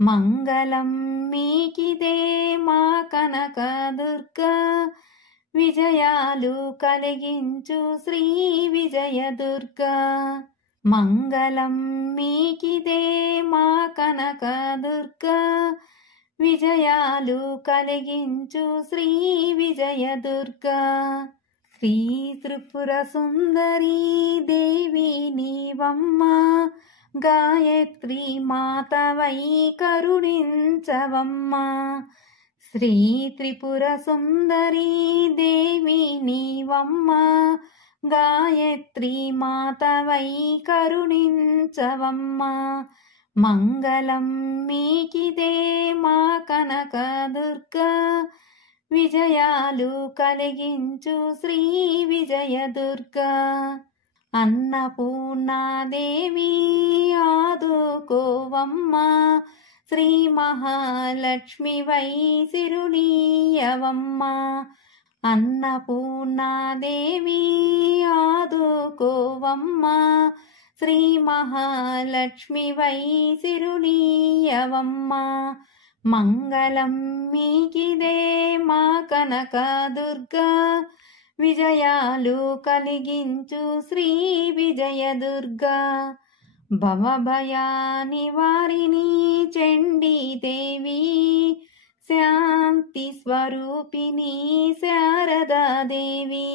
మంగళం మీకిదే మా కనకదుర్గా, విజయాలు కలిగించు శ్రీ విజయదుర్గా. మంగళం మీకిదే మా కనకదుర్గా, విజయాలు కలిగించు శ్రీ విజయదుర్గా. శ్రీ త్రిపుర సుందరీ దేవి నీవమ్మ, గాయత్రి మాతవై కరుణించవమ్మ. శ్రీ త్రిపుర సుందరీ దేవి నీవమ్మ, గాయత్రి మాతవై కరుణించవమ్మ. మంగళం మీకిదే మా కనకదుర్గా, విజయాలు కలిగించు శ్రీ విజయదుర్గా. అన్నపూర్ణాదేవి ఆదుకోవమ్మ, శ్రీ మహాలక్ష్మివై సిరునీయవమ్మ. అన్నపూర్ణాదేవి ఆదుకోవమ్మ, శ్రీ మహాలక్ష్మివై సిరునీయవమ్మ. మంగళం మీకిదే మా కనకదుర్గా, విజయాలు కలిగించు శ్రీ విజయదుర్గా. భవభయానివారిణి చండీదేవి, శాంతి స్వరూపిణి శారదాదేవి.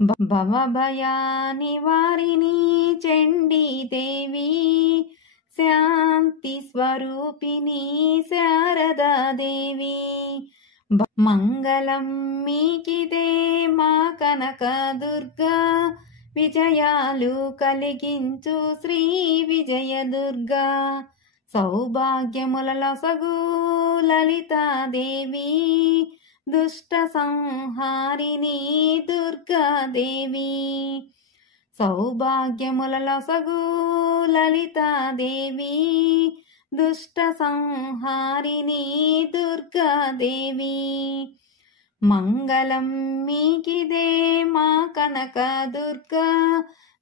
భవభయానివారిణి చండీదేవి, శాంతి స్వరూపిణి శారదాదేవి. మంగళం మీకిదే మా కనకదుర్గా, విజయాలు కలిగించు శ్రీ విజయదుర్గా. సౌభాగ్యములలొసగు లలితాదేవి, దుష్ట సంహారిణి దుర్గాదేవి. సౌభాగ్యములలొసగు లలితాదేవి, దుష్ట సంహారిణి దుర్గాదేవి. మంగళం మీకిదే మా కనకదుర్గా,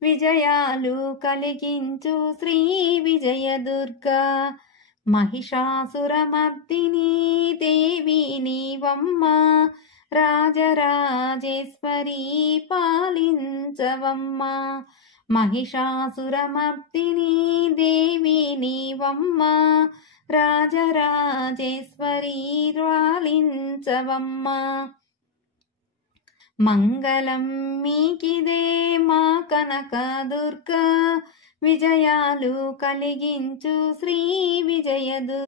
విజయాలు కలిగించు శ్రీ విజయదుర్గా. మహిషాసురమర్దిని దేవి నీవమ్మ, రాజరాజేశ్వరి పాలించవమ్మ. మహిషాసురమర్దిని దేవి నీవమ్మ, రాజరాజేశ్వరి పాలించవమ్మ. మంగళం మీకిదే మా కనకదుర్గా, విజయాలు కలిగించు శ్రీ విజయదుర్గా.